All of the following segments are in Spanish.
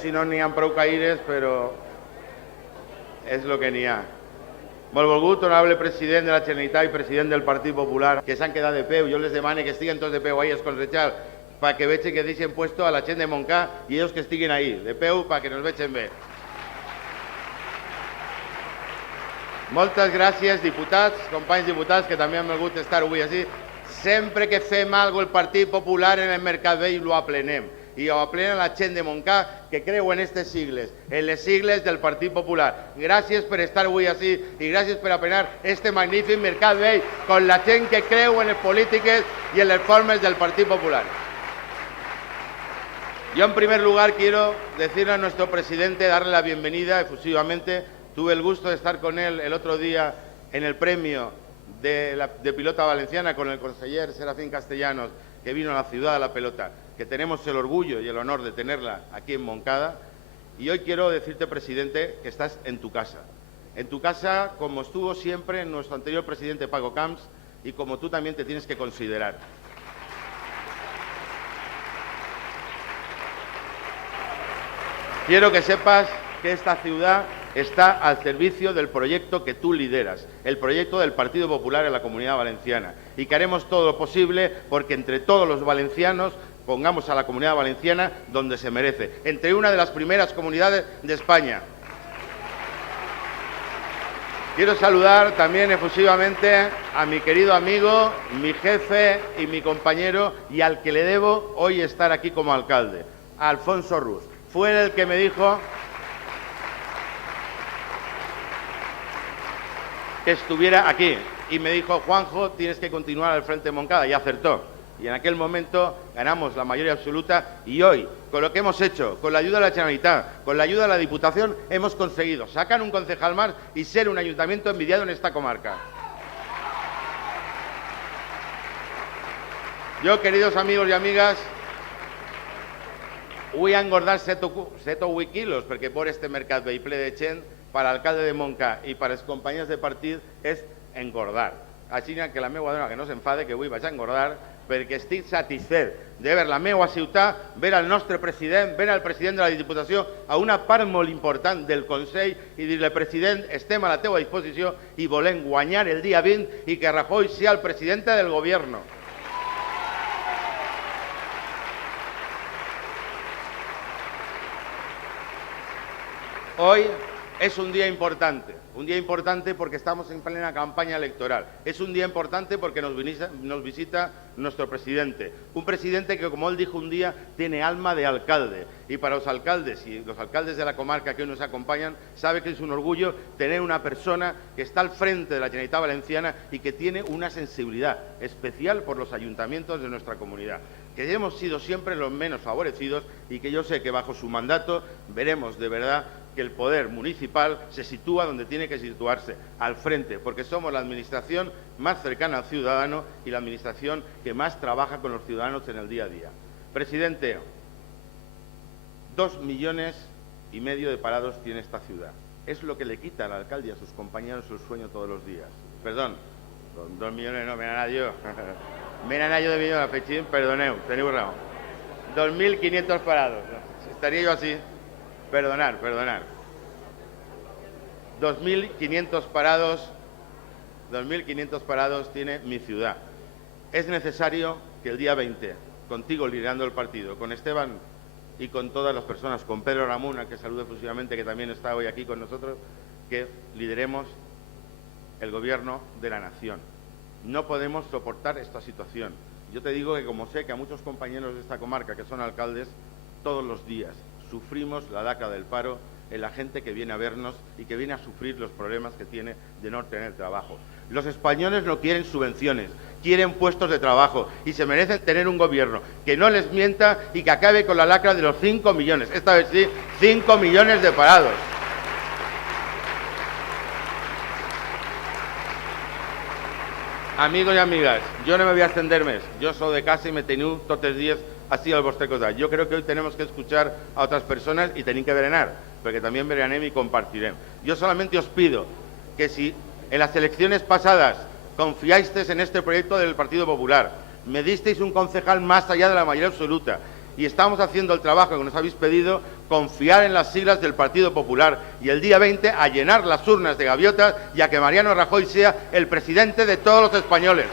si no n'hi ha prou caires, però és el que n'hi ha. Benvolgut, honorable president de la Generalitat i president del Partit Popular, que s'han quedat de peu. Jo les demano que estiguen tots de peu ahí, els concejals, perquè vegin que deixen puesto a la gent de Montcà i ells que estiguin ahí, de peu, perquè nos vegin bé. Moltes gràcies, diputats, companys diputats, que també han volgut estar avui així. Sempre que fem alguna cosa el Partit Popular en el Mercat Vell ho aplenem. I ho aplenen la gent de Montcà que creu en aquestes sigles, en les sigles del Partit Popular. Gràcies per estar avui així i gràcies per aplenar este magnífic Mercat Vell con la gent que creu en les polítiques i en les formes del Partit Popular. Yo, en primer lugar, quiero decirle a nuestro presidente, darle la bienvenida efusivamente. Tuve el gusto de estar con él el otro día en el premio de Pilota Valenciana con el conseller Serafín Castellanos, que vino a la ciudad de la pelota, que tenemos el orgullo y el honor de tenerla aquí en Moncada. Y hoy quiero decirte, presidente, que estás en tu casa como estuvo siempre nuestro anterior presidente Paco Camps y como tú también te tienes que considerar. Quiero que sepas que esta ciudad está al servicio del proyecto que tú lideras, el proyecto del Partido Popular en la Comunidad Valenciana, y que haremos todo lo posible porque entre todos los valencianos pongamos a la Comunidad Valenciana donde se merece, entre una de las primeras comunidades de España. Quiero saludar también efusivamente a mi querido amigo, mi jefe y mi compañero, y al que le debo hoy estar aquí como alcalde, a Alfonso Rus. Fue el que me dijo que estuviera aquí y me dijo: Juanjo, tienes que continuar al frente de Moncada, y acertó. Y en aquel momento ganamos la mayoría absoluta y hoy, con lo que hemos hecho, con la ayuda de la Generalitat, con la ayuda de la Diputación, hemos conseguido sacar un concejal más y ser un ayuntamiento envidiado en esta comarca. Yo, queridos amigos y amigas, voy a engordar 7 o 8 quilos, perquè por este mercat vell ple de gent, per alcalde de Montcà i per als companys de partit, és engordar. Així que la meva dona que no s'enfade, que avui vaig a engordar, perquè estic satisfet de veure la meva ciutat, veure el nostre president, veure el president de la Diputació, a una part molt important del Consell, i dir-li: president, estem a la teva disposició i volem guanyar el dia 20 i que Rajoy sea el presidente del gobierno. Hoy es un día importante porque estamos en plena campaña electoral. Es un día importante porque nos visita nuestro presidente. Un presidente que, como él dijo un día, tiene alma de alcalde. Y para los alcaldes y los alcaldes de la comarca que hoy nos acompañan, sabe que es un orgullo tener una persona que está al frente de la Generalitat Valenciana y que tiene una sensibilidad especial por los ayuntamientos de nuestra comunidad, que hemos sido siempre los menos favorecidos y que yo sé que bajo su mandato veremos de verdad que el poder municipal se sitúa donde tiene que situarse, al frente, porque somos la administración más cercana al ciudadano y la administración que más trabaja con los ciudadanos en el día a día. Presidente, 2,5 millones de parados tiene esta ciudad. Es lo que le quita al alcalde y a sus compañeros el sueño todos los días. Perdón, 2 millones no, me n'anava jo. Me n'anava jo de milions, afegim, perdoneu, teniu raó. 2.500 parados. Estaría yo así. Perdonar. 2.500 parados tiene mi ciudad. Es necesario que el día 20, contigo liderando el partido, con Esteban y con todas las personas, con Pedro Ramón, a que saludo efusivamente, que también está hoy aquí con nosotros, que lideremos el gobierno de la nación. No podemos soportar esta situación. Yo te digo que, como sé que a muchos compañeros de esta comarca que son alcaldes, todos los días sufrimos la lacra del paro en la gente que viene a vernos y que viene a sufrir los problemas que tiene de no tener trabajo. Los españoles no quieren subvenciones, quieren puestos de trabajo y se merecen tener un gobierno que no les mienta y que acabe con la lacra de los 5 millones, esta vez sí, 5 millones de parados. Amigos y amigas, yo no me voy a extender més. Yo soy de casa y me teniu tots els dies así al vostre costat. Yo creo que hoy tenemos que escuchar a otras personas y tenéis que berenar, porque también berenem y compartirem. Yo solamente os pido que si en las elecciones pasadas confiasteis en este proyecto del Partido Popular, me disteis un concejal más allá de la mayoría absoluta y estamos haciendo el trabajo que nos habéis pedido, confiar en las siglas del Partido Popular y el día 20 a llenar las urnas de gaviotas y a que Mariano Rajoy sea el presidente de todos los españoles.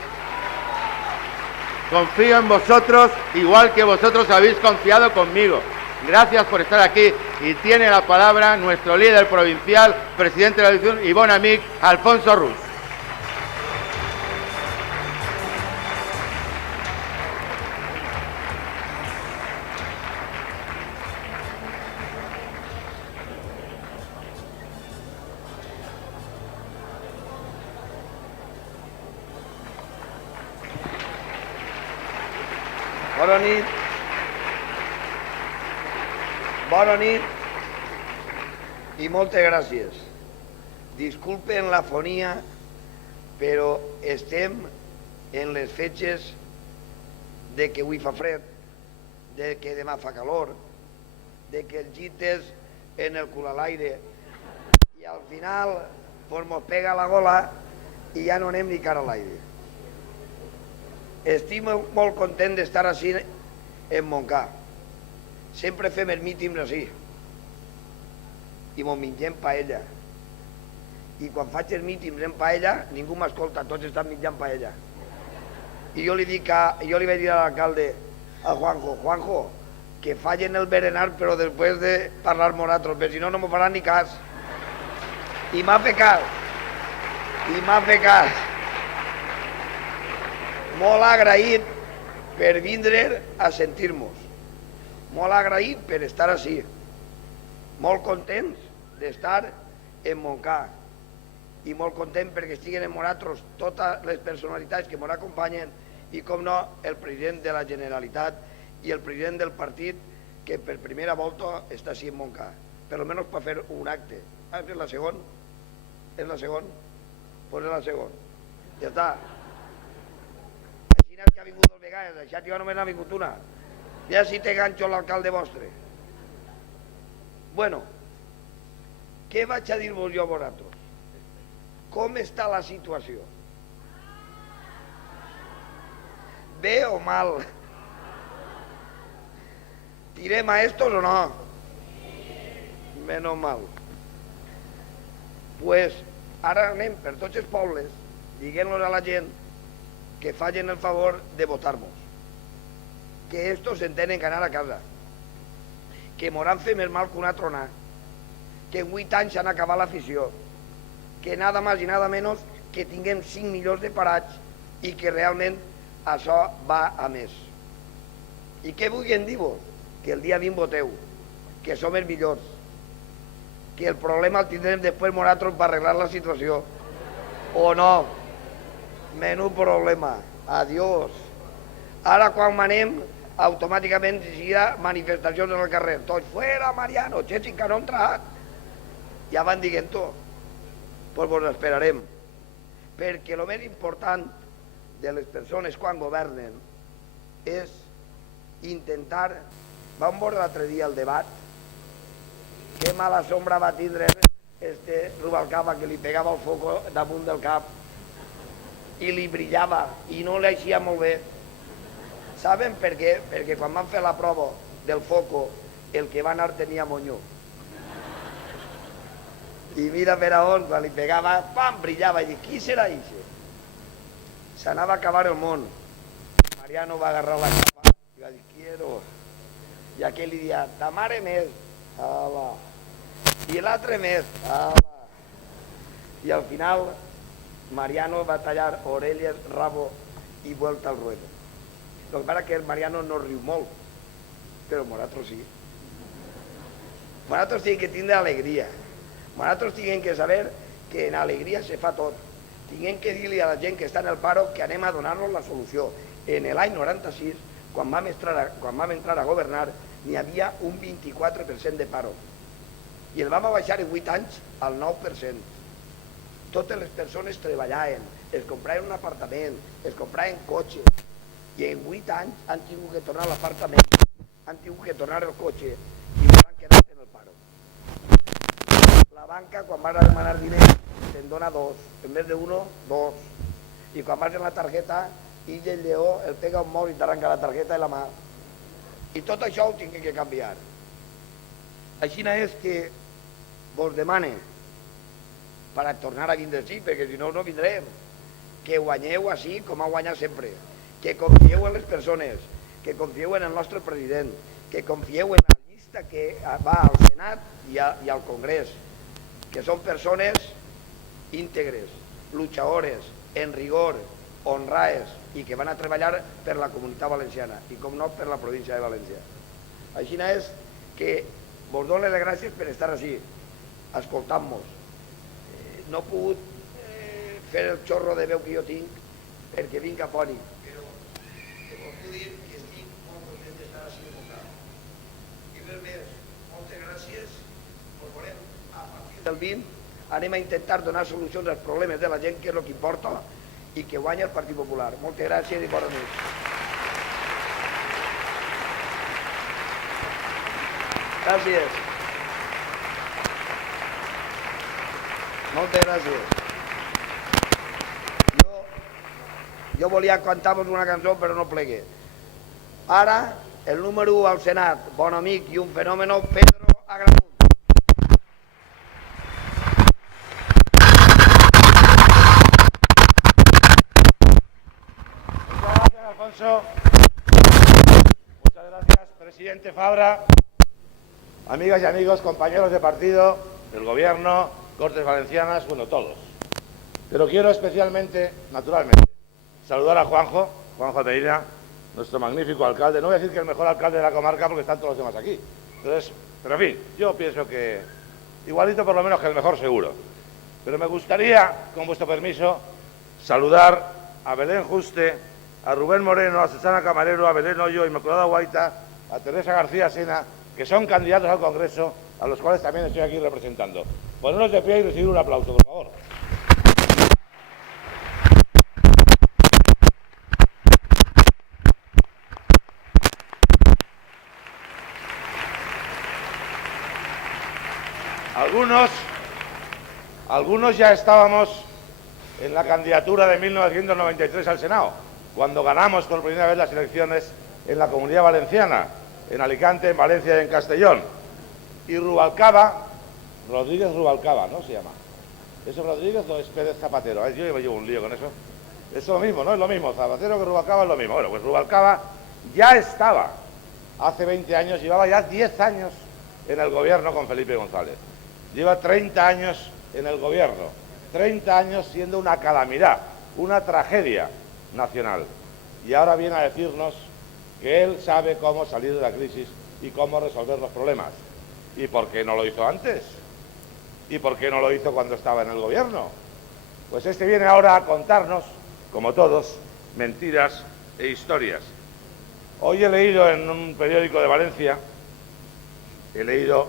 Confío en vosotros igual que vosotros habéis confiado conmigo. Gracias por estar aquí y tiene la palabra nuestro líder provincial, presidente de la elección y bon amic, Alfonso Rus. Bona nit. Bona nit i moltes gràcies. Disculpen l'afonia, però estem en les fetges de que avui fa fred, de que demà fa calor, de que el llit és en el cul a l'aire i al final pues mos pega la gola i ja no anem ni cara a l'aire. Estic molt content d'estar així en Montcà. Sempre fem els mítings així i mos mengem paella. I quan faig els mítings en paella ningú m'escolta, tots estan menjant paella. I jo li vaig dir a l'alcalde, a Juanjo, que fallen el berenar però després de parlar amb nosaltres, perquè si no, no m'ho faran ni cas. I m'ha fet cas. Molt agraït per vindre a sentir-nos. Molt agraït per estar així. Molt contents d'estar en Montcà. I molt content perquè estiguen amb nosaltres totes les personalitats que ens acompanyen i, com no, el president de la Generalitat i el president del partit que per primera volta està així en Montcà. Per almenys per fer un acte. És la segona? És la segona? Doncs és la segona. Ja està. Que ha vingut dos vegades, això jo només n'ha vingut una. Ja si té ganxo l'alcalde vostre. Bueno, què vaig a dir-vos jo a vosaltres? Com està la situació? Bé o mal? Tirem a estos o no? Menos mal. Pues ara anem per tots els pobles dient-los a la gent que fallen el favor de votar-nos, que estos se tenen que anar a casa, que moran fer més mal que una tronà, que en 8 anys s'han acabat l'afició, que nada més i nada menys que tinguem 5 milions de parats i que realment això va a més. I què vulguem dir-vos? Que el dia 20 voteu, que som els millors, que el problema el tindrem després nosaltres per arreglar la situació, o no. Menú problema. Adiós. Ara quan manem, automàticament hi ha manifestacions en el carrer. Tots fuera, Mariano, Jessica no ha entrat. Ja van dient-ho. Doncs vos esperarem. Perquè el més important de les persones quan governen és intentar... Vam veure l'altre dia el debat. Que mala sombra va tindre Rubalcaba, que li pegava el foc damunt del cap i li brillava i no li eixia molt bé. Saben per què? Perquè quan van fer la prova del foco, el que va anar tenia monyo. I mira per on, quan li pegava, pam, brillava. I dic, qui serà això? S'anava a acabar el món. Mariano va agarrar la capa i va dir, quiero. I aquell li dia, ta mare més. Ala. I l'altre més. Ala. I al final Mariano va tallar orelles, rabo i vuelta al ruedo. Lo que pasa es que el Mariano no riu molt, però nosaltres sí. Nosaltres tenim que tindre alegria. Nosaltres tenim que saber que en alegria se fa tot. Tenim que dir-li a la gent que està en el paro que anem a donar-nos la solució. En l'any 96, quan vam entrar a governar, n'hi havia un 24% de paro. I el vam baixar en 8 anys al 9%. Totes les persones treballaven, es compraven un apartament, es compraven cotxes, i en 8 anys han tingut que tornar l'apartament, han tingut que tornar el cotxe i no han quedat en el paro. La banca, quan vas a demanar diners, te'n dona 2, en vez de 1, 2. I quan vas en la targeta, i el lleó el pega un mort i t'arranca la targeta i la mà. I tot això ho tinc que canviar. Així és que vos demane, per a tornar a vindre així, perquè si no, no vindrem, que guanyeu així com ha guanyat sempre, que confieu en les persones, que confieu en el nostre president, que confieu en la llista que va al Senat i al Congrés, que són persones íntegres, luchadores, en rigor, honraes i que van a treballar per la comunitat valenciana i, com no, per la província de València. Així és que vos dono les gràcies per estar així, escoltant-nos. No he pogut fer el xorro de veu que jo tinc perquè vinc afònic, però vos puc dir que estic molt content d'estar així escoltant. I res més, moltes gràcies. Ens veurem a partir del 20. Anem a intentar donar solucions als problemes de la gent, que és el que importa, i que guanya el Partit Popular. Moltes gràcies i bona nit. Gràcies. Moltes gràcies. Jo volia cantar-vos una cançó, però no plegue. Ara, el número 1 al Senat, bon amic i un fenòmeno, Pedro Agramunt. Alfonso. Muchas gracias, presidente Fabra, amigas y amigos, compañeros de partido, del Gobierno, Cortes Valencianas, bueno, todos. Pero quiero especialmente, naturalmente, saludar a Juanjo Medina, nuestro magnífico alcalde. No voy a decir que el mejor alcalde de la comarca porque están todos los demás aquí. Entonces, pero en fin, yo pienso que igualito por lo menos que el mejor seguro. Pero me gustaría, con vuestro permiso, saludar a Belén Juste, a Rubén Moreno, a Susana Camarero, a Belén Hoyo, a Inmaculada Guaita, a Teresa García Sena, que son candidatos al Congreso, a los cuales también estoy aquí representando. Ponernos de pie y recibir un aplauso, por favor. Algunos ya estábamos en la candidatura de 1993 al Senado, cuando ganamos por primera vez las elecciones en la Comunidad Valenciana, en Alicante, en Valencia y en Castellón. Y Rubalcaba, Rodríguez Rubalcaba, ¿no se llama? ¿Eso Rodríguez o es Pérez Zapatero? Yo me llevo un lío con eso. Es lo mismo, ¿no? Es lo mismo. Zapatero que Rubalcaba es lo mismo. Bueno, pues Rubalcaba ya estaba, hace 20 años, llevaba ya 10 años en el gobierno con Felipe González. Lleva 30 años en el gobierno, 30 años siendo una calamidad, una tragedia nacional. Y ahora viene a decirnos que él sabe cómo salir de la crisis y cómo resolver los problemas. ¿Y por qué no lo hizo antes? ¿Y por qué no lo hizo cuando estaba en el gobierno? Pues este viene ahora a contarnos, como todos, mentiras e historias. Hoy he leído en un periódico de Valencia, he leído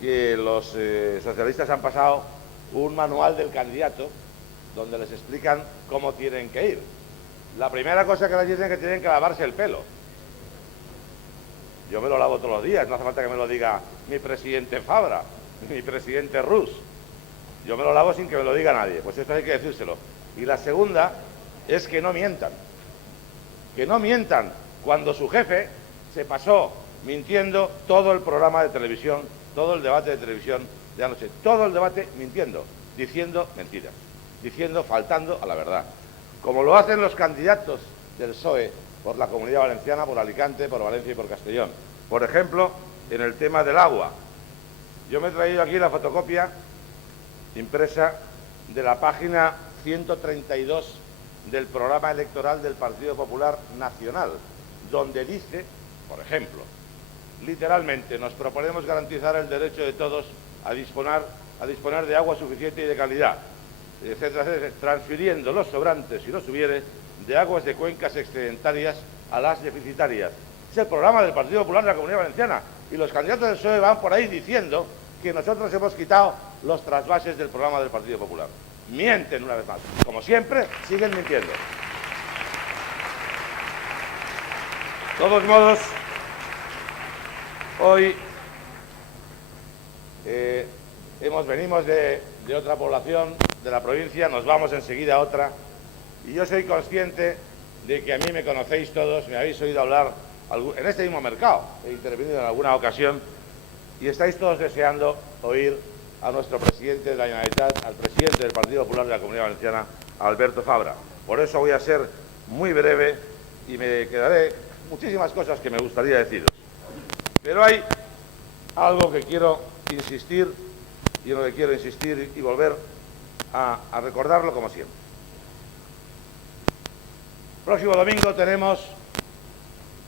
que los socialistas han pasado un manual del candidato donde les explican cómo tienen que ir. La primera cosa que les dicen es que tienen que lavarse el pelo. Yo me lo lavo todos los días, no hace falta que me lo diga mi presidente Fabra, mi presidente Rus. Yo me lo lavo sin que me lo diga nadie, pues esto hay que decírselo. Y la segunda es que no mientan. Que no mientan cuando su jefe se pasó mintiendo todo el programa de televisión, todo el debate de televisión de anoche, todo el debate mintiendo, diciendo mentiras, faltando a la verdad. Como lo hacen los candidatos del PSOE por la Comunidad Valenciana, por Alicante, por Valencia y por Castellón. Por ejemplo, en el tema del agua. Yo me he traído aquí la fotocopia impresa de la página 132 del programa electoral del Partido Popular Nacional, donde dice, por ejemplo, literalmente, nos proponemos garantizar el derecho de todos a disponer de agua suficiente y de calidad, etcétera, etcétera, transfiriendo los sobrantes, si los hubiere, de aguas de cuencas excedentarias a las deficitarias. Es el programa del Partido Popular de la Comunidad Valenciana y los candidatos del PSOE van por ahí diciendo que nosotros hemos quitado los trasvases del programa del Partido Popular. Mienten una vez más. Como siempre, siguen mintiendo. De todos modos, hoy venimos de otra población de la provincia, nos vamos enseguida a otra, y yo soy consciente de que a mí me conocéis todos, me habéis oído hablar en este mismo mercado, he intervenido en alguna ocasión, y estáis todos deseando oír a nuestro presidente de la Generalitat, al presidente del Partido Popular de la Comunidad Valenciana, Alberto Fabra. Por eso voy a ser muy breve y me quedaré muchísimas cosas que me gustaría deciros. Pero hay algo que quiero insistir y en lo que quiero insistir y volver a recordarlo como siempre. Próximo domingo tenemos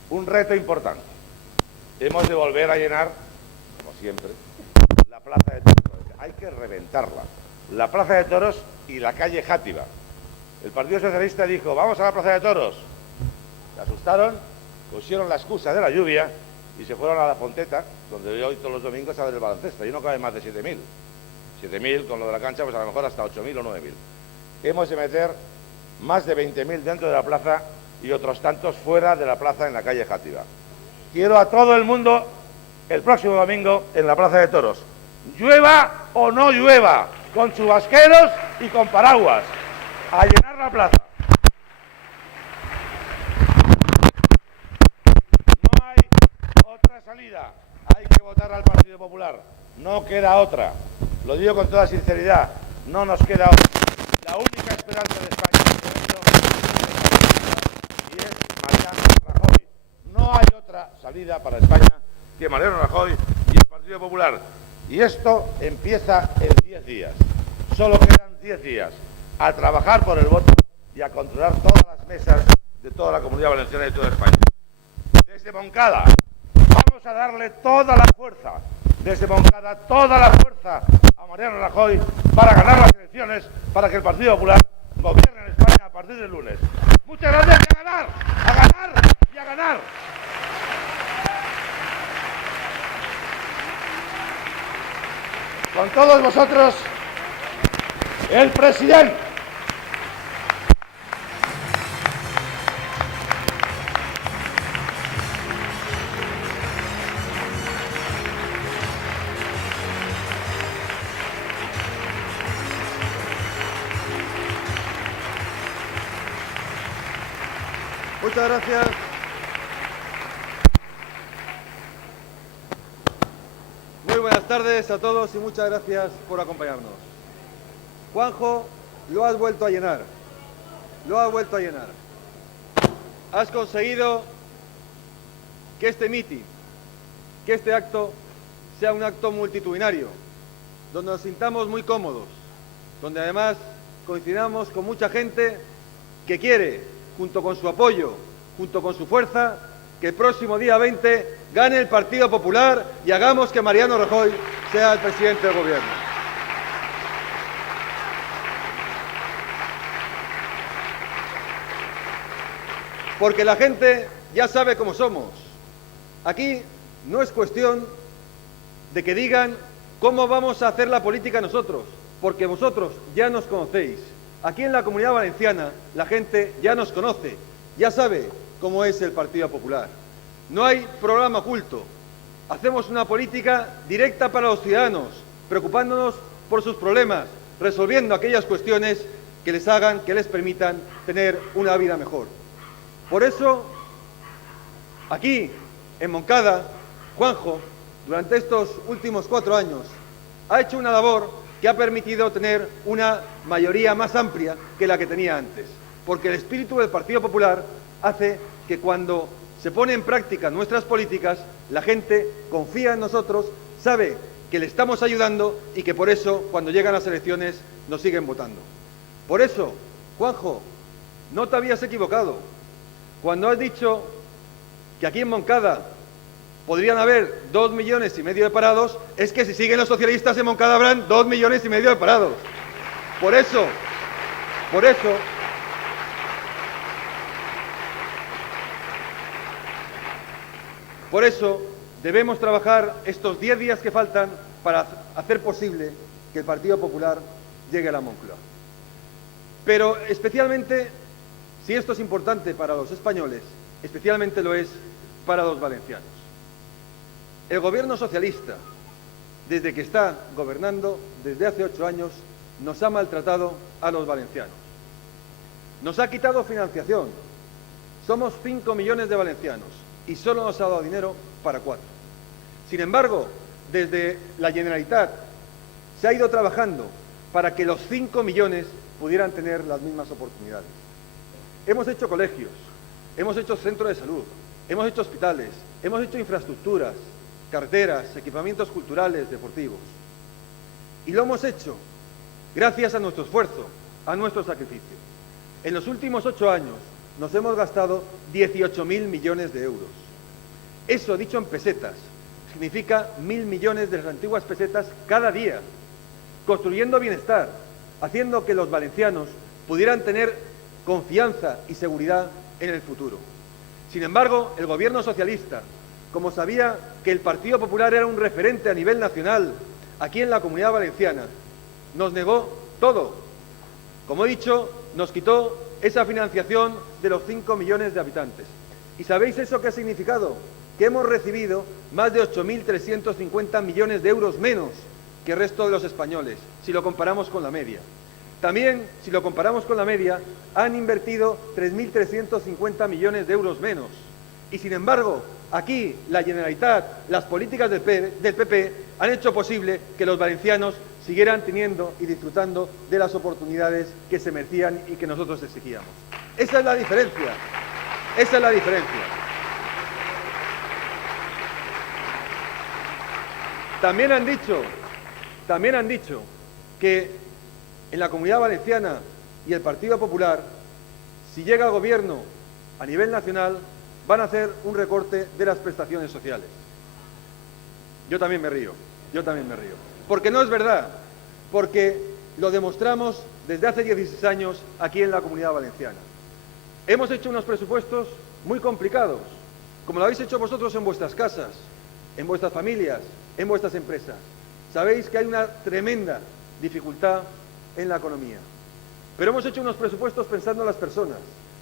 un reto importante. Hemos de volver a llenar, como siempre, la Plaza de Toros. Hay que reventarla. La Plaza de Toros y la calle Játiva. El Partido Socialista dijo, vamos a la Plaza de Toros. Se asustaron, pusieron la excusa de la lluvia y se fueron a la Fonteta, donde hoy todos los domingos sale el baloncesto. Y no caben más de 7.000. 7.000 con lo de la cancha, pues a lo mejor hasta 8.000 o 9.000. Hemos de meter más de 20.000 dentro de la plaza y otros tantos fuera de la plaza en la calle Játiva. Quiero a todo el mundo el próximo domingo en la Plaza de Toros. Llueva o no llueva, con chubasqueros y con paraguas, a llenar la plaza. No hay otra salida, hay que votar al Partido Popular, no queda otra. Lo digo con toda sinceridad, no nos queda otra. La única esperanza de España y es Mariano Rajoy. No hay otra salida para España que Mariano Rajoy y el Partido Popular. Y esto empieza en 10 días. Solo quedan 10 días a trabajar por el voto y a controlar todas las mesas de toda la Comunidad Valenciana y de toda España. Desde Moncada vamos a darle toda la fuerza, desde Moncada toda la fuerza a Mariano Rajoy para ganar las elecciones, para que el Partido Popular gobierne en España a partir del lunes. Muchas gracias y a ganar y a ganar. Con todos vosotros, el presidente. Muchas gracias. Muy buenas tardes a todos y muchas gracias por acompañarnos. Juanjo, lo has vuelto a llenar. Lo has vuelto a llenar. Has conseguido que este mitin, que este acto, sea un acto multitudinario, donde nos sintamos muy cómodos, donde además coincidamos con mucha gente que quiere, junto con su apoyo, junto con su fuerza, que el próximo día 20 gane el Partido Popular y hagamos que Mariano Rajoy sea el presidente del Gobierno. Porque la gente ya sabe cómo somos. Aquí no es cuestión de que digan cómo vamos a hacer la política nosotros, porque vosotros ya nos conocéis. Aquí en la Comunidad Valenciana la gente ya nos conoce, ya sabe cómo es el Partido Popular. No hay programa oculto. Hacemos una política directa para los ciudadanos, preocupándonos por sus problemas, resolviendo aquellas cuestiones que les hagan, que les permitan tener una vida mejor. Por eso, aquí, en Moncada, Juanjo, durante estos últimos 4 años, ha hecho una labor que ha permitido tener una mayoría más amplia que la que tenía antes. Porque el espíritu del Partido Popular hace que cuando se pone en práctica nuestras políticas, la gente confía en nosotros, sabe que le estamos ayudando y que por eso, cuando llegan las elecciones, nos siguen votando. Por eso, Juanjo, no te habías equivocado. Cuando has dicho que aquí en Moncada podrían haber 2,5 millones de parados, es que si siguen los socialistas en Moncada habrán 2,5 millones de parados. Por eso, debemos trabajar estos 10 días que faltan para hacer posible que el Partido Popular llegue a la Moncloa. Pero especialmente, si esto es importante para los españoles, especialmente lo es para los valencianos. El gobierno socialista, desde que está gobernando, desde hace 8 años, nos ha maltratado a los valencianos. Nos ha quitado financiación. Somos 5 millones de valencianos y solo nos ha dado dinero para 4. Sin embargo, desde la Generalitat se ha ido trabajando para que los 5 millones pudieran tener las mismas oportunidades. Hemos hecho colegios, hemos hecho centros de salud, hemos hecho hospitales, hemos hecho infraestructuras, carreteras, equipamientos culturales, deportivos. Y lo hemos hecho gracias a nuestro esfuerzo, a nuestro sacrificio. En los últimos 8 años nos hemos gastado 18.000 millones de euros. Eso, dicho en pesetas, significa 1.000 millones de las antiguas pesetas cada día, construyendo bienestar, haciendo que los valencianos pudieran tener confianza y seguridad en el futuro. Sin embargo, el gobierno socialista, como sabía que el Partido Popular era un referente a nivel nacional aquí en la Comunidad Valenciana, nos negó todo. Como he dicho, nos quitó esa financiación de los 5 millones de habitantes. ¿Y sabéis eso qué ha significado? Que hemos recibido más de 8.350 millones de euros menos que el resto de los españoles, si lo comparamos con la media. También, si lo comparamos con la media, han invertido 3.350 millones de euros menos. Y sin embargo, aquí la Generalitat, las políticas del PP han hecho posible que los valencianos siguieran teniendo y disfrutando de las oportunidades que se merecían y que nosotros exigíamos. Esa es la diferencia. Esa es la diferencia. También han dicho que en la Comunidad Valenciana y el Partido Popular, si llega al gobierno a nivel nacional, van a hacer un recorte de las prestaciones sociales. Yo también me río. Porque no es verdad, porque lo demostramos desde hace 16 años aquí en la Comunidad Valenciana. Hemos hecho unos presupuestos muy complicados, como lo habéis hecho vosotros en vuestras casas, en vuestras familias, en vuestras empresas. Sabéis que hay una tremenda dificultad en la economía. Pero hemos hecho unos presupuestos pensando en las personas.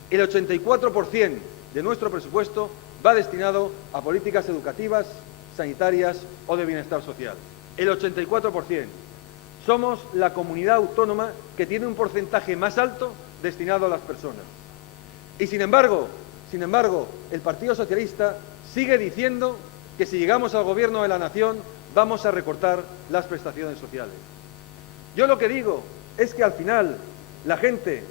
El 84% de nuestro presupuesto va destinado a políticas educativas, sanitarias o de bienestar social. El 84%. Somos la comunidad autónoma que tiene un porcentaje más alto destinado a las personas. Y sin embargo, el Partido Socialista sigue diciendo que si llegamos al gobierno de la nación vamos a recortar las prestaciones sociales. Yo lo que digo es que al final la gente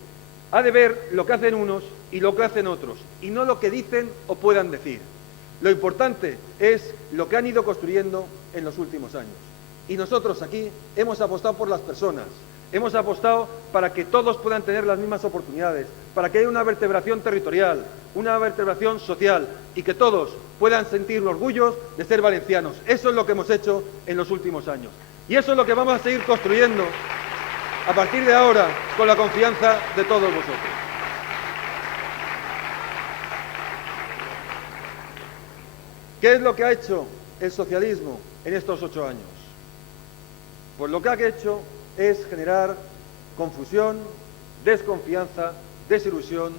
ha de ver lo que hacen unos y lo que hacen otros, y no lo que dicen o puedan decir. Lo importante es lo que han ido construyendo en los últimos años. Y nosotros aquí hemos apostado por las personas, hemos apostado para que todos puedan tener las mismas oportunidades, para que haya una vertebración territorial, una vertebración social y que todos puedan sentir orgullo de ser valencianos. Eso es lo que hemos hecho en los últimos años. Y eso es lo que vamos a seguir construyendo a partir de ahora con la confianza de todos vosotros. ¿Qué es lo que ha hecho el socialismo en estos 8 años? Pues lo que ha hecho es generar confusión, desconfianza, desilusión,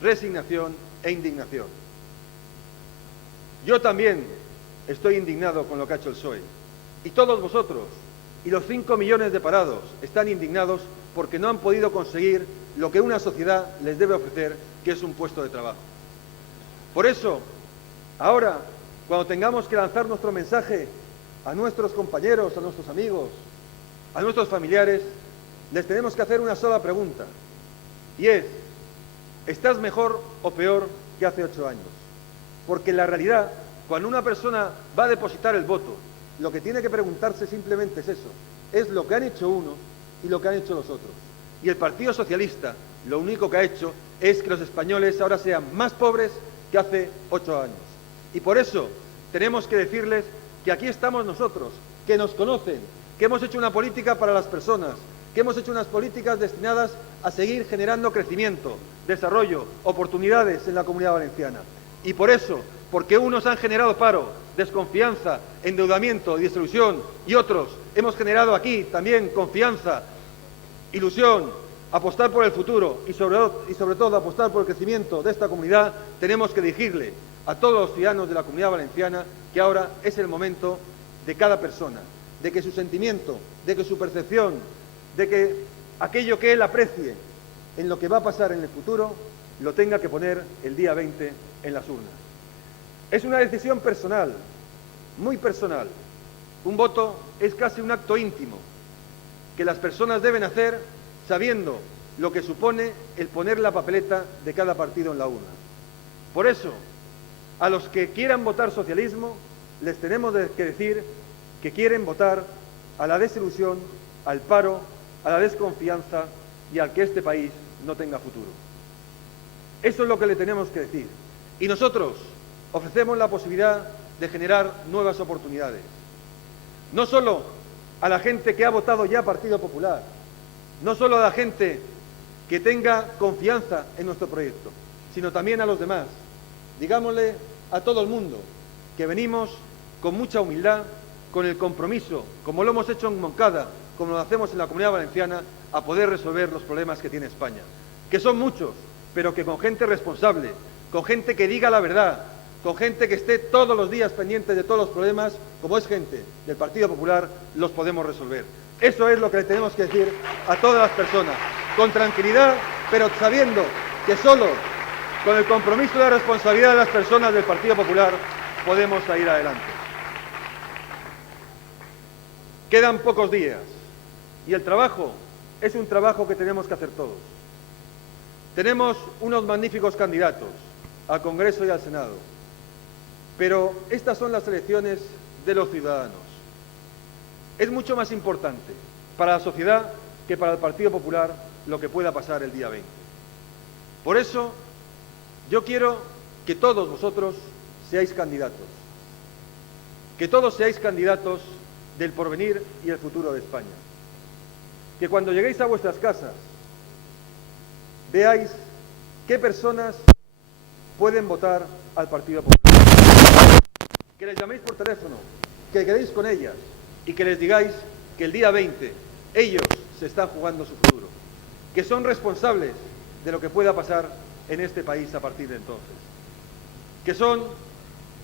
resignación e indignación. Yo también estoy indignado con lo que ha hecho el PSOE. Y todos vosotros, y los 5 millones de parados, están indignados porque no han podido conseguir lo que una sociedad les debe ofrecer, que es un puesto de trabajo. Por eso, ahora, cuando tengamos que lanzar nuestro mensaje a nuestros compañeros, a nuestros amigos, a nuestros familiares, les tenemos que hacer una sola pregunta. Y es, ¿estás mejor o peor que hace 8 años? Porque en la realidad, cuando una persona va a depositar el voto, lo que tiene que preguntarse simplemente es eso. Es lo que han hecho unos y lo que han hecho los otros. Y el Partido Socialista lo único que ha hecho es que los españoles ahora sean más pobres que hace 8 años. Y por eso tenemos que decirles que aquí estamos nosotros, que nos conocen, que hemos hecho una política para las personas, que hemos hecho unas políticas destinadas a seguir generando crecimiento, desarrollo, oportunidades en la Comunidad Valenciana. Y por eso, porque unos han generado paro, desconfianza, endeudamiento, desilusión, y otros hemos generado aquí también confianza, ilusión, apostar por el futuro y sobre todo apostar por el crecimiento de esta comunidad, tenemos que dirigirle a todos los ciudadanos de la Comunidad Valenciana que ahora es el momento de cada persona, de que su sentimiento, de que su percepción, de que aquello que él aprecie en lo que va a pasar en el futuro, lo tenga que poner el día 20 en las urnas. Es una decisión personal, muy personal, Un voto es casi un acto íntimo que las personas deben hacer sabiendo lo que supone el poner la papeleta de cada partido en la urna. Por eso, a los que quieran votar socialismo, les tenemos que decir que quieren votar a la desilusión, al paro, a la desconfianza y al que este país no tenga futuro. Eso es lo que le tenemos que decir. Y nosotros ofrecemos la posibilidad de generar nuevas oportunidades. No solo a la gente que ha votado ya Partido Popular, no solo a la gente que tenga confianza en nuestro proyecto, sino también a los demás. Digámosle a todo el mundo que venimos con mucha humildad, con el compromiso, como lo hemos hecho en Moncada, como lo hacemos en la Comunidad Valenciana, a poder resolver los problemas que tiene España, que son muchos, pero que con gente responsable, con gente que diga la verdad, con gente que esté todos los días pendiente de todos los problemas, como es gente del Partido Popular, los podemos resolver. Eso es lo que le tenemos que decir a todas las personas, con tranquilidad, pero sabiendo que solo con el compromiso y la responsabilidad de las personas del Partido Popular podemos salir adelante. Quedan pocos días y el trabajo es un trabajo que tenemos que hacer todos. Tenemos unos magníficos candidatos al Congreso y al Senado, pero estas son las elecciones de los ciudadanos. Es mucho más importante para la sociedad que para el Partido Popular lo que pueda pasar el día 20. Por eso, yo quiero que todos vosotros seáis candidatos, que todos seáis candidatos del porvenir y el futuro de España. Que cuando lleguéis a vuestras casas veáis qué personas pueden votar al Partido Popular. Que les llaméis por teléfono, que quedéis con ellas y que les digáis que el día 20 ellos se están jugando su futuro, que son responsables de lo que pueda pasar en este país a partir de entonces, que son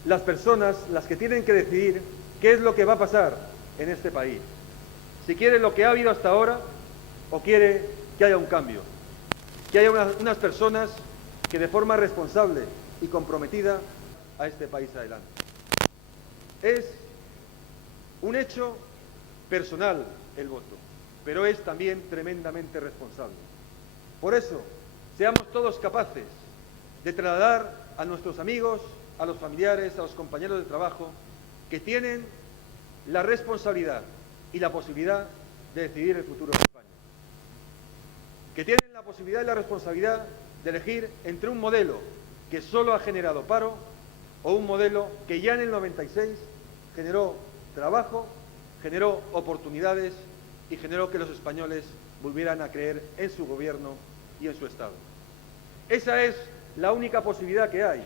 las personas las que tienen que decidir qué es lo que va a pasar en este país, si quiere lo que ha habido hasta ahora o quiere que haya un cambio, que haya unas personas que de forma responsable y comprometida a este país adelante. Es un hecho personal el voto, pero es también tremendamente responsable. Por eso, seamos todos capaces de trasladar a nuestros amigos, a los familiares, a los compañeros de trabajo, que tienen la responsabilidad y la posibilidad de decidir el futuro de España. Que tienen la posibilidad y la responsabilidad de elegir entre un modelo que solo ha generado paro o un modelo que ya en el 96 generó trabajo, generó oportunidades y generó que los españoles volvieran a creer en su gobierno y en su Estado. Esa es la única posibilidad que hay.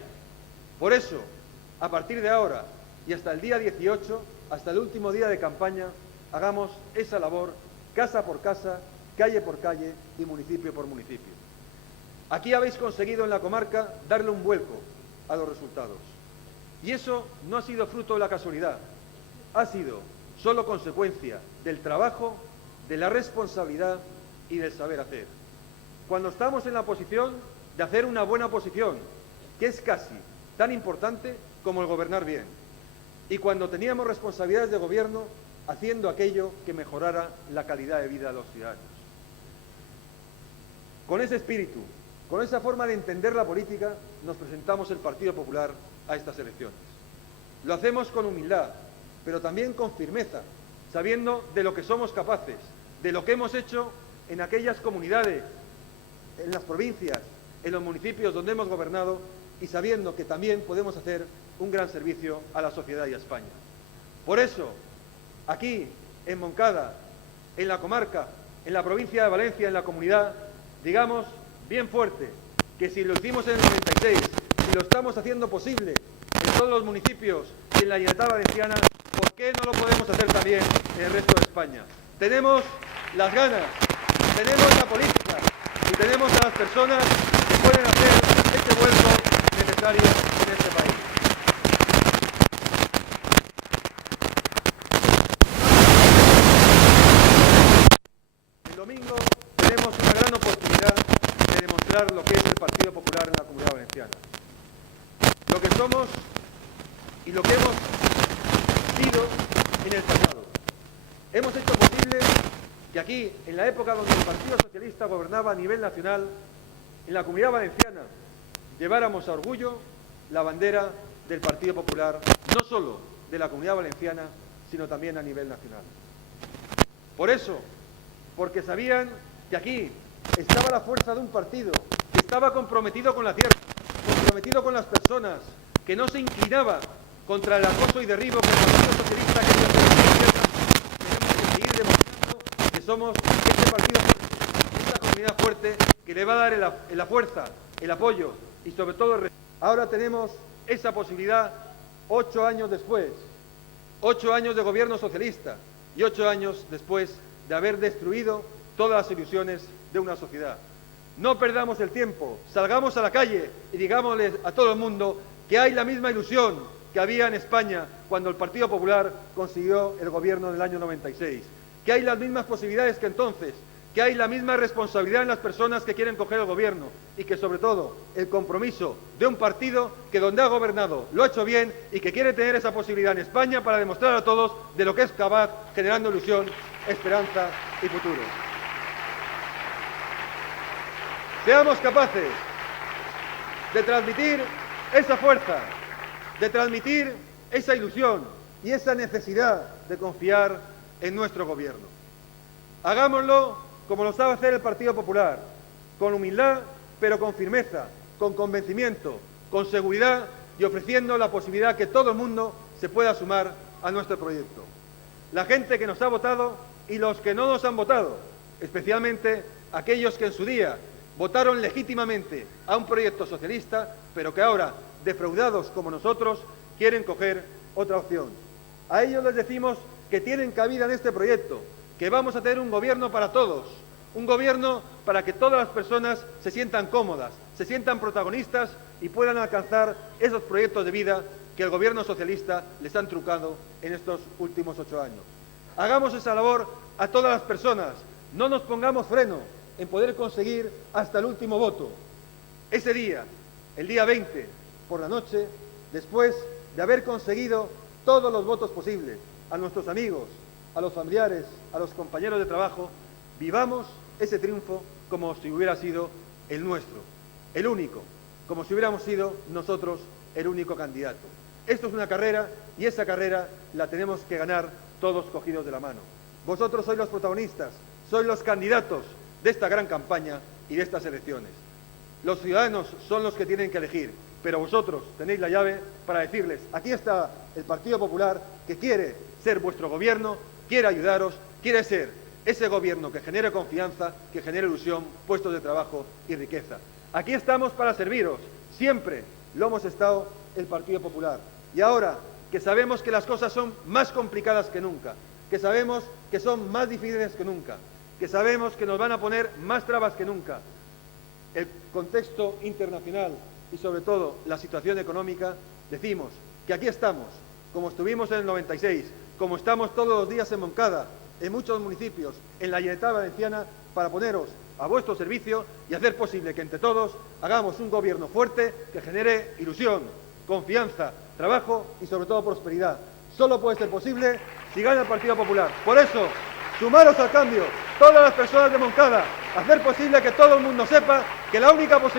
Por eso, a partir de ahora y hasta el día 18, hasta el último día de campaña, hagamos esa labor casa por casa, calle por calle y municipio por municipio. Aquí habéis conseguido en la comarca darle un vuelco a los resultados. Y eso no ha sido fruto de la casualidad, ha sido solo consecuencia del trabajo, de la responsabilidad y del saber hacer. Cuando estamos en la posición de hacer una buena oposición, que es casi tan importante como el gobernar bien, y cuando teníamos responsabilidades de gobierno haciendo aquello que mejorara la calidad de vida de los ciudadanos. Con ese espíritu, con esa forma de entender la política, nos presentamos el Partido Popular a estas elecciones. Lo hacemos con humildad, pero también con firmeza, sabiendo de lo que somos capaces, de lo que hemos hecho en aquellas comunidades, en las provincias, en los municipios donde hemos gobernado y sabiendo que también podemos hacer un gran servicio a la sociedad y a España. Por eso, aquí, en Moncada, en la comarca, en la provincia de Valencia, en la comunidad, digamos bien fuerte que si lo hicimos en el 96, si lo estamos haciendo posible en todos los municipios y en la Generalitat Valenciana, ¿por qué no lo podemos hacer también en el resto de España? Tenemos las ganas, tenemos la política y tenemos a las personas que pueden hacer este vuelco necesario en este país. El domingo tenemos una gran oportunidad de demostrar lo que es el Partido Popular en la Comunidad Valenciana. Lo que somos y lo que hemos sido en el pasado. Hemos hecho posible que aquí, en la época donde el Partido Socialista gobernaba a nivel nacional, en la Comunidad Valenciana, lleváramos a orgullo la bandera del Partido Popular, no solo de la Comunidad Valenciana, sino también a nivel nacional. Por eso, porque sabían que aquí estaba la fuerza de un partido que estaba comprometido con la tierra, comprometido con las personas, que no se inclinaba contra el acoso y derribo que el Partido Socialista quería hacer. Tenemos que seguir demostrando que somos este partido, esta comunidad fuerte que le va a dar la fuerza, el apoyo y sobre todo el respeto. Ahora tenemos esa posibilidad 8 años después, 8 años de gobierno socialista y 8 años después de haber destruido todas las ilusiones de una sociedad. No perdamos el tiempo, salgamos a la calle y digámosle a todo el mundo que hay la misma ilusión que había en España cuando el Partido Popular consiguió el gobierno en el año 96, que hay las mismas posibilidades que entonces, que hay la misma responsabilidad en las personas que quieren coger el gobierno y que sobre todo el compromiso de un partido que donde ha gobernado lo ha hecho bien y que quiere tener esa posibilidad en España para demostrar a todos de lo que es capaz, generando ilusión, esperanza y futuro. Seamos capaces de transmitir esa fuerza, de transmitir esa ilusión y esa necesidad de confiar en nuestro gobierno. Hagámoslo como lo sabe hacer el Partido Popular, con humildad, pero con firmeza, con convencimiento, con seguridad y ofreciendo la posibilidad que todo el mundo se pueda sumar a nuestro proyecto. La gente que nos ha votado y los que no nos han votado, especialmente aquellos que en su día votaron legítimamente a un proyecto socialista, pero que ahora, defraudados como nosotros, quieren coger otra opción. A ellos les decimos que tienen cabida en este proyecto, que vamos a tener un gobierno para todos, un gobierno para que todas las personas se sientan cómodas, se sientan protagonistas y puedan alcanzar esos proyectos de vida que el gobierno socialista les han trucado en estos últimos 8 años. Hagamos esa labor a todas las personas, no nos pongamos freno en poder conseguir hasta el último voto. Ese día, el día 20, por la noche, después de haber conseguido todos los votos posibles, a nuestros amigos, a los familiares, a los compañeros de trabajo, vivamos ese triunfo como si hubiera sido el nuestro, el único, como si hubiéramos sido nosotros el único candidato. Esto es una carrera y esa carrera la tenemos que ganar todos cogidos de la mano. Vosotros sois los protagonistas, sois los candidatos de esta gran campaña y de estas elecciones. Los ciudadanos son los que tienen que elegir, pero vosotros tenéis la llave para decirles, aquí está el Partido Popular que quiere ser vuestro gobierno, quiere ayudaros, quiere ser ese gobierno que genere confianza, que genere ilusión, puestos de trabajo y riqueza. Aquí estamos para serviros, siempre lo hemos estado el Partido Popular. Y ahora que sabemos que las cosas son más complicadas que nunca, que sabemos que son más difíciles que nunca, que sabemos que nos van a poner más trabas que nunca, el contexto internacional y sobre todo la situación económica, decimos que aquí estamos, como estuvimos en el 96, como estamos todos los días en Moncada, en muchos municipios, en la Generalitat Valenciana, para poneros a vuestro servicio y hacer posible que entre todos hagamos un gobierno fuerte que genere ilusión, confianza, trabajo y sobre todo prosperidad. Solo puede ser posible si gana el Partido Popular. Por eso, sumaros al cambio, todas las personas de Moncada, hacer posible que todo el mundo sepa que la única posibilidad